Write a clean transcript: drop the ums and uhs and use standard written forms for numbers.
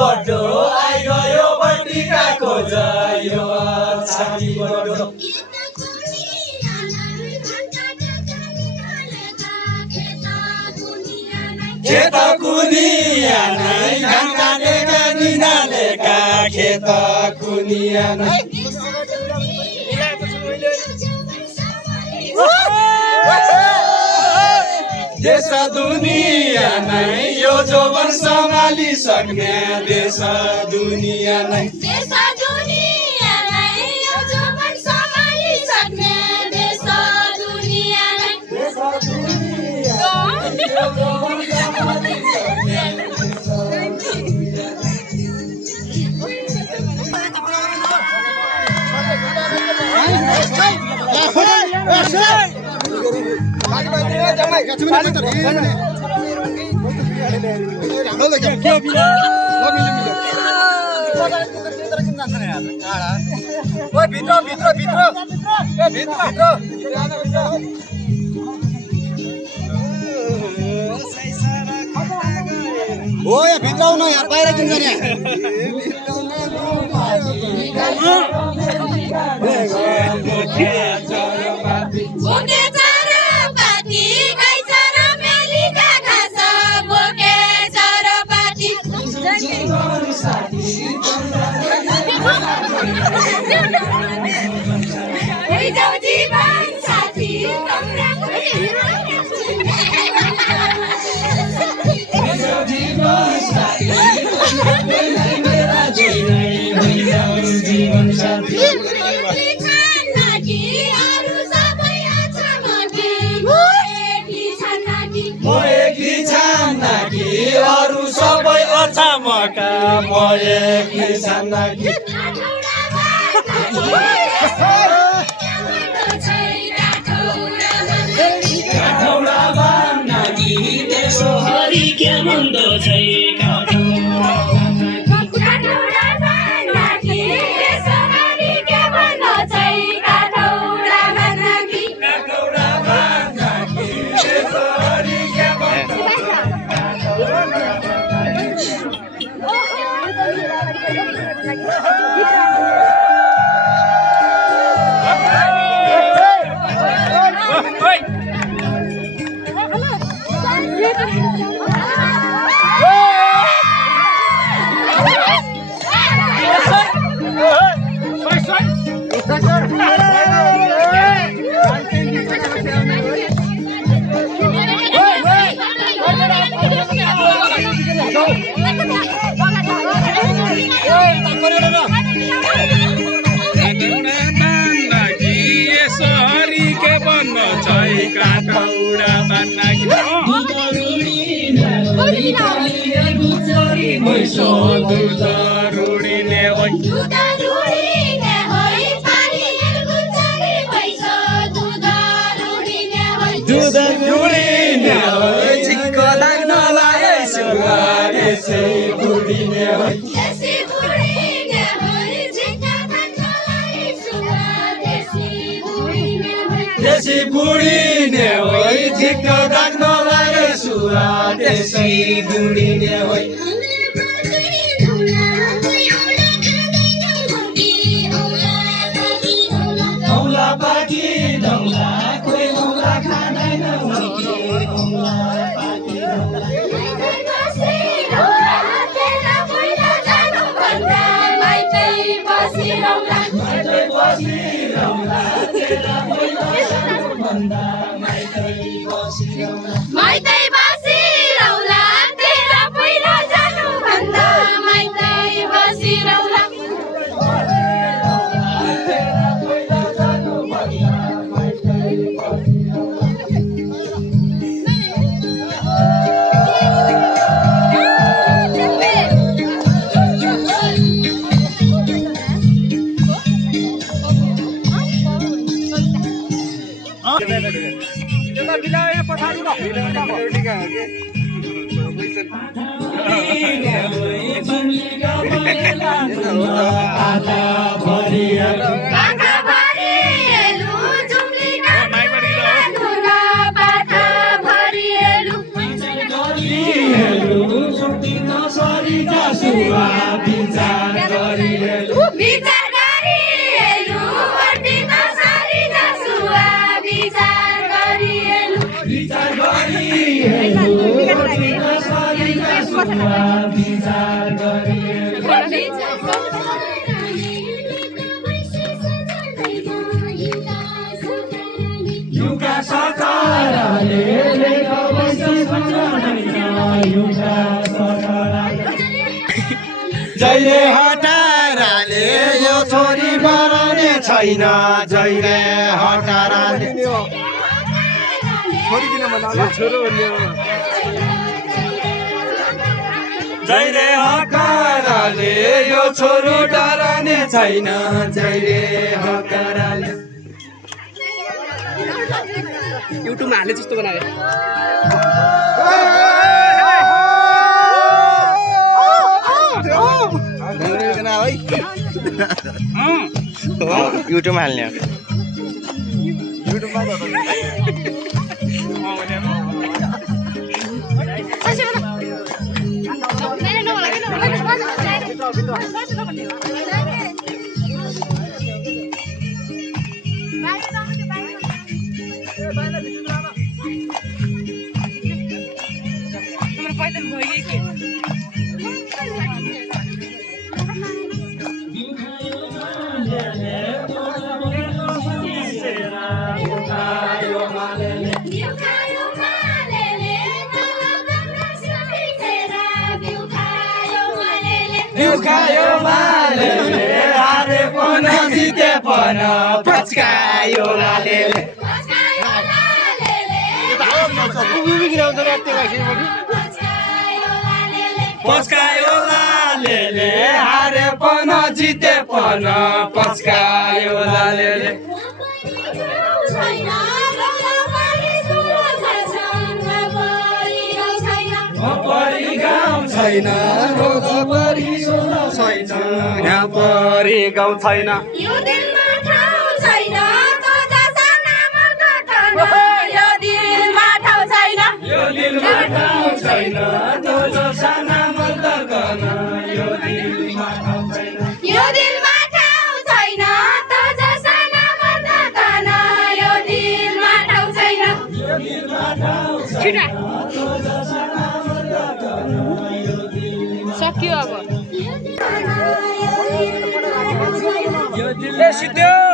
बड्डो आइगयो बटिकाको जयो छाती बड्डो खेत कुनिया नै धान काटेका निनालेका खेत कुनिया नै देश दुनिया नै यो जोवन सम्हाली सक्ने देश दुनिया नै देश दुनिया नै यो जोवन सम्हाली सक्ने देश दुनिया नै देश दुनिया यो जोवन सम्हाली सक्ने भित्राउन यहाँ बाहिर किन गर्ने अरू सबै अछामका म एक्लै छान्नाकी काठौडा बान्नाकी त्यसो हरि के मन्दो छै काठौडा बान्नाकी त्यसो हरि के मन्दो छै काठौडा बान्नाकी काठौडा बान्नाकी त्यसो हरि के मन्दो काठौडा बान्नाकी मैसो दुध रुडीले होइ दुध रुडीले होइ चिक्को लाग्न लागेछु त्यसै बुढीले होइ त्यसै बुढीले होइ चिक्को लाग्न लागेछु त्यसै त्यसै बुढिने होइ झिक्क दाग्न लागे सुरा त्यसै बुढिने होइ औला पाकी दौला कोही औला खाँदैन माइतै बसिरौला तेरा पहिला जानु भन्दा माइतै बसिरौला युका सकाराले लेखा बसी जहिले हटाराले यो छोरी मराउने छैन जहिले हटाराले जहिले हकाराले यो छोरो डराउने छैन जहिले हकाराले युट्युबमा हाले जस्तो बनाए युट्युबमा हाल्ने खायो मालेले हारे पन जिते पन पचकायो लालेले पचकायो लालेले हारे पन जिते पन पचकायो लालेले परी गाउँ छैन रोदपरी सोना छैन यहाँ परी गाउँ छैन यो दिलमा ठाउँ छैन तो जसा नाम गठन यो दिलमा ठाउँ छैन यो दिलमा ठाउँ छैन तो जसा नाम गठन यो दिलमा ठाउँ छैन यो दिलमा ठाउँ छैन तो जसा नाम गठन यो दिलमा ठाउँ छैन यो दिलमा ठाउँ छैन तो जसा नाम गठन यो दिलमा सक्यो अब यो दिलले सिद्ध्यो